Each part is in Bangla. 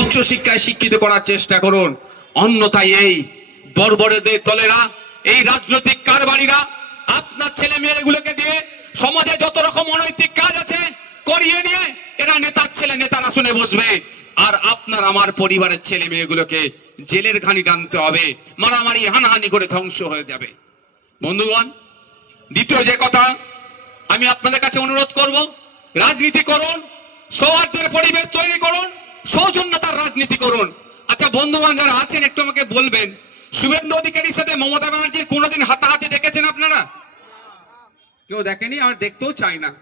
উচ্চ শিক্ষায় শিক্ষিত করার চেষ্টা করুন। অন্যথায় এই বর্বরদের দলেরা, এই রাজনৈতিক কারবারিরা, আপনার ছেলে মেয়েগুলোকে দিয়ে সমাজে যত রকম অনৈতিক কাজ আছে করিয়ে নিয়ে এরা নেতার ছেলে নেতার আসনে বসবে। আর আপনার আমার পরিবারের ছেলে মেয়েগুলোকে জেলের ঘানি টানতে হবে, মারামারি, হানাহানি করে ধ্বংস হয়ে যাবে। বন্ধুগণ, দ্বিতীয় যে কথা, আমি আপনাদের কাছে অনুরোধ করব, রাজনীতি করুন, সৌহার্দ্যের পরিবেশ তৈরি করুন সৌজন্যতার রাজনীতি করুন। আচ্ছা বন্ধুগণ যারা আছেন, একটু আমাকে বলবেন, শুভেন্দু অধিকারীর সাথে মমতা ব্যানার্জির কোনোদিন হাতাহাতি দেখেছেন আপনারা? কেউ দেখেনি? আর দেখতেও চাই না।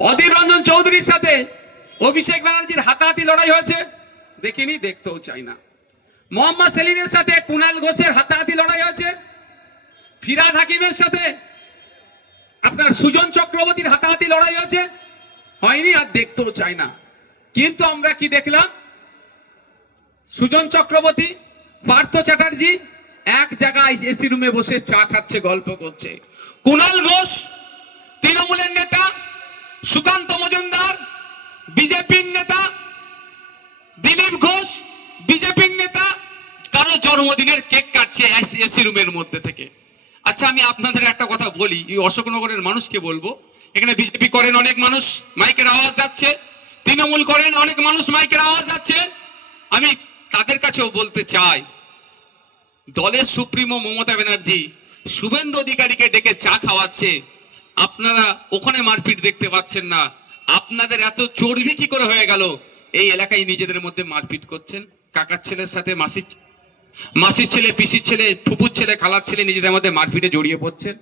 অধীর রঞ্জন চৌধুরীর সাথে অভিষেক ব্যানার্জির হাতাহাতি লড়াই হয়েছে? দেখিনি, দেখতেও চাই না। মোহাম্মদ সেলিমের সাথে কুনাল ঘোষের হাতাহাতি লড়াই হয়েছে? ফিরাদ হাকিমের সাথে আপনার সুজন চক্রবর্তীর হাতাহাতি লড়াই হয়েছে? হয়নি, আর দেখতেও চাই না। কিন্তু আমরা কি দেখলাম? সুজন চক্রবর্তী, পার্থ চ্যাটার্জি এক জায়গায় এসি রুমে বসে চা খাচ্ছে, গল্প করছে। কুণাল ঘোষ, তৃণমূলের নেতা, সুকান্ত মজুমদার, বিজেপির নেতা, দিলীপ ঘোষ, বিজেপির নেতা, কারও জন্মদিনের কেক কাটছে এসি রুমের মধ্যে থেকে। আচ্ছা আমি আপনাদের একটা কথা বলি, এই অশোকনগরের মানুষকে বলব, এখানে বিজেপি করেন অনেক মানুষ, মাইকের আওয়াজ যাচ্ছে। তৃণমূল করেন, অনেক মানুষ মাইকের আওয়াজ যাচ্ছে আমি তাদের কাছেও বলতে চাই, দলের সুপ্রিমো মমতা ব্যানার্জি শুভেন্দু অধিকারীকে ডেকে চা খাওয়াচ্ছে। আপনারা ওখানে মারপিট দেখতে পাচ্ছেন না। আপনাদের এত চর্বি কি করে হয়ে গেল? এই এলাকায় নিজেদের মধ্যে মারপিট করছেন। কাকার ছেলের সাথে মাসির মাসির ছেলে, পিসির ছেলে, ফুপুর ছেলে, খালার ছেলে নিজেদের মধ্যে মারপিটে জড়িয়ে পড়ছেন।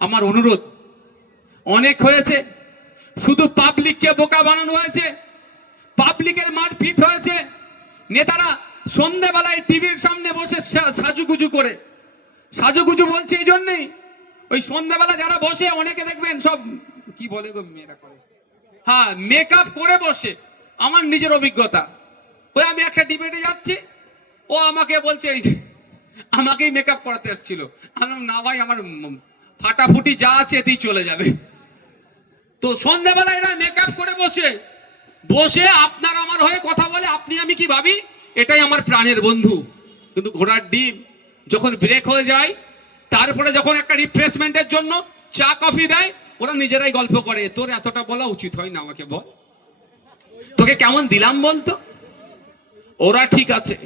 আমার অনুরোধ, অনেক হয়েছে। শুধু পাবলিককে বোকা বানানো হয়েছে পাবলিকের মারপিট হয়েছে নেতারা সন্ধেবেলায় টিভির সামনে বসে সাজুগুজু করে। সাজুগুজু বলছে এই জন্যই। ওই সন্ধ্যাবেলা যারা বসে, অনেকে দেখবেন সব, কি বলে গো মেয়েরা করে? হ্যাঁ মেকআপ করে বসে। আমার নিজের অভিজ্ঞতা। ওই আমি একটা ডিবেটে যাচ্ছি। ও আমাকে বলছে, এই আমাকেই মেকআপ করাতে এসেছিল। আমি না ভাই, আমার ফাটাফুটি যা আছে এতেই চলে যাবে। তো সন্ধ্যাবেলা এরা মেকআপ করে বসে। বসে আপনার আমার হয়ে কথা বলে, আপনি আমি কি ভাবি? এটাই আমার প্রাণের বন্ধু। কিন্তু ঘোড়ার ডিম যখন ব্রেক হয়ে যায়, তারপরে যখন একটা রিফ্রেশমেন্টের জন্য চা কফি দেয়, ওরা নিজেরাই গল্প করে, তোর এতটা বলা উচিত হয় না আমাকে বল। তোকে কেমন দিলাম বলতো? ওরা ঠিক আছে।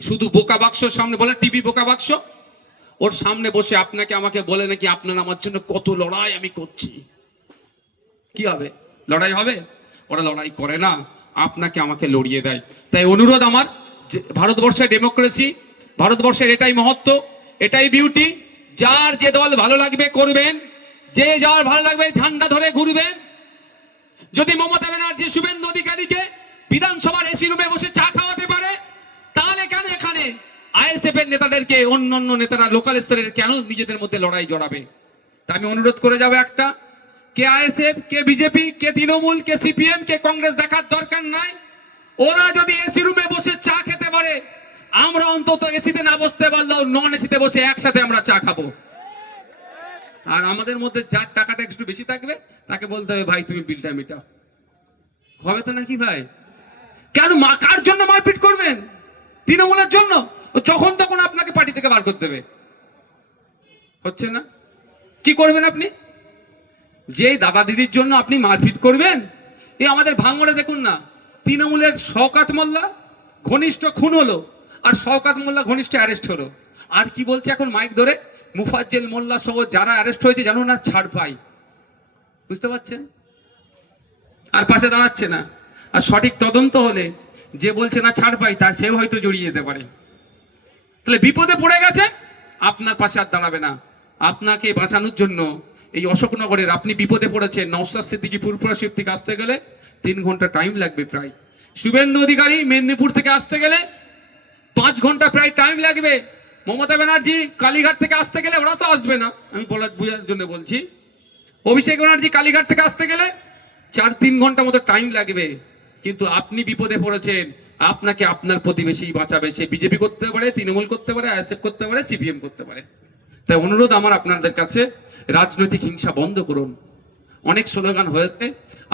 শুধু বোকা বাক্সর সামনে, বলে টিভি বোকা বাক্স। ওর সামনে বসে আপনাকে আমাকে বলে নাকি আপনার আমার জন্য কত লড়াই আমি করছি। কি হবে? লড়াই হবে? ওরা লড়াই করে না, আপনাকে আমাকে লড়িয়ে দেয়। তাই অনুরোধ আমার ভারতবর্ষের ডেমোক্রেসি, ভারতবর্ষের এটাই মহত্ব, এটাই বিউটি যার যে দল ভালো লাগবে করবেন, যে যার ভালো লাগবে ঝান্ডা ধরে ঘুরবেন। যদি মমতা ব্যানার্জি শুভেন্দু অধিকারীকে বিধানসভার এসি রুমে বসে চা খাওয়াতে পারে, তাহলে কেন এখানে আইএসএফ এর নেতাদেরকে অন্য অন্য নেতারা লোকাল স্তরের কেন নিজেদের মধ্যে লড়াই জড়াবে? তা আমি অনুরোধ করে যাব একটা। কে আইএসএফ, কে বিজেপি, কে তৃণমূল, কে সিপিএম, কে কংগ্রেস দেখার দরকার নাই। ওরা যদি এসি রুমে বসে চা খেতে পারে, আমরা অন্তত এসিতে না বসতে পারলেও নন এসিতে বসে একসাথে আমরা চা খাব। আর আমাদের মধ্যে যার টাকাটা একটু বেশি থাকবে, তাকে বলতে হবে, ভাই, তুমি বিলটা মেটাও। হবে তো নাকি ভাই? কেন মা, কার জন্য মারপিট করবেন? তৃণমূলের জন্য? যখন তখন আপনাকে পার্টি থেকে বার করতে হবে হচ্ছে না? কি করবেন আপনি? যে দাদা দিদির জন্য আপনি মারপিট করবেন, এ আমাদের ভাঙড়ে দেখুন না, তৃণমূলের শওকাত মোল্লা, ঘনিষ্ঠ খুন হলো, আর শওকাত মোল্লা ঘনিষ্ঠ অ্যারেস্ট হলো। আর কি বলছে এখন মাইক ধরে? মুফাজ্জেল মোল্লা সহ যারা অ্যারেস্ট হয়েছে, জানো না, ছাড় পাই। বুঝতে পারছেন? আর পাশে দাঁড়াচ্ছে না। আর সঠিক তদন্ত হলে যে বলছে না ছাড় পাই, তা সেও হয়তো জড়িয়ে যেতে পারে। তাহলে বিপদে পড়ে গেছে, আপনার পাশে আর দাঁড়াবে না। আপনাকে বাঁচানোর জন্য এই অশোকনগরের আপনি বিপদে পড়েছেন নওসাদ সিদ্দিকি ফুরপুরা শিব থেকে আসতে গেলে তিন ঘণ্টা টাইম লাগবে প্রায়। শুভেন্দু অধিকারী মেদিনীপুর থেকে আসতে গেলে পাঁচ ঘণ্টা প্রায় টাইম লাগবে। মমতা ব্যানার্জি কালীঘাট থেকে আসতে গেলে ওরা তো আসবে না। আমি বলার বোঝার জন্য বলছি, অভিষেক ব্যানার্জি কালীঘাট থেকে আসতে গেলে চার তিন ঘণ্টা মতো টাইম লাগবে। কিন্তু আপনি বিপদে পড়েছেন, আপনাকে আপনার প্রতিবেশী বাঁচাবে। সে বিজেপি করতে পারে, তৃণমূল করতে পারে, আইএসএফ করতে পারে, সিপিএম করতে পারে। তাই অনুরোধ আমার আপনাদের কাছে, রাজনৈতিক হিংসা বন্ধ করুন। অনেক স্লোগান হয়েছে,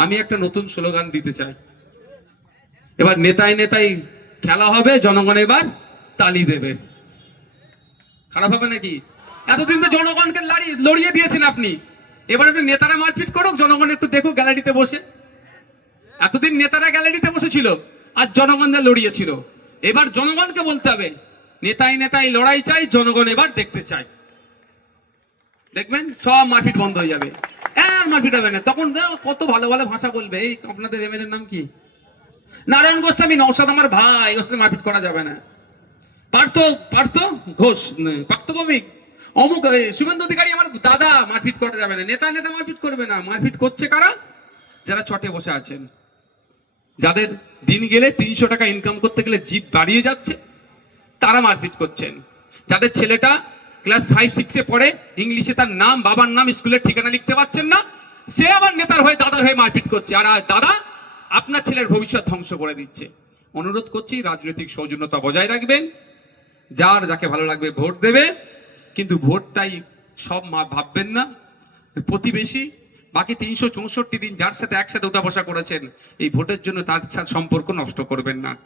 আমি একটা নতুন স্লোগান দিতে চাই। এবার নেতায় নেতাই খেলা হবে, জনগণ এবার তালি দেবে। খারাপ হবে নাকি? এতদিন তো জনগণকে লাড়িয়ে দিয়েছেন আপনি। এবার একটু নেতারা মারপিট করুক, জনগণ একটু দেখুক গ্যালারিতে বসে। এতদিন নেতারা গ্যালারিতে বসেছিল আর জনগণদের লড়িয়েছিল। এবার জনগণকে বলতে হবে নেতাই নেতাই লড়াই চাই, জনগণ এবার দেখতে চাই দেখবেন সব মারপিট বন্ধ হয়ে যাবে। আর মারপিট হবে না। তখন কত ভালো ভালো ভাষা বলবে। এই আপনাদের এমএলএর নাম কি? নারায়ণ গোস্বামী নৌসাদ আমার ভাই। ওর মারপিট করা যাবে না। পার্থ পার্থ ঘোষ পার্থ ভৌমিক। অমুক শুভেন্দু অধিকারী আমার দাদা। মারপিট করা যাবে না। নেতা নেতা মারপিট করবে না। মারপিট করছে কারা? যারা চটে বসে আছেন। যাদের দিন গেলে তিনশো টাকা ইনকাম করতে গেলে জিপ বাড়িয়ে যাচ্ছে, তারা মারপিট করছেন। যাদের ছেলেটা ক্লাস ফাইভ, সিক্সে পড়ে ইংলিশে তার নাম, বাবার নাম স্কুলের ঠিকানা লিখতে পারছেন না। সে আবার নেতার হয়ে, দাদার হয়ে মারপিট করছে। আর দাদা আপনার ছেলের ভবিষ্যৎ ধ্বংস করে দিচ্ছে। অনুরোধ করছি, রাজনৈতিক সৌজন্যতা বজায় রাখবেন। যার যাকে ভালো লাগবে ভোট দেবে। কিন্তু ভোটটাই সব মা ভাববেন না। প্রতিবেশী, বাকি তিনশো চৌষট্টি দিন যার সাথে একসাথে উঠা বসা করেছেন, এই ভোটের জন্য তার সম্পর্ক নষ্ট করবেন না।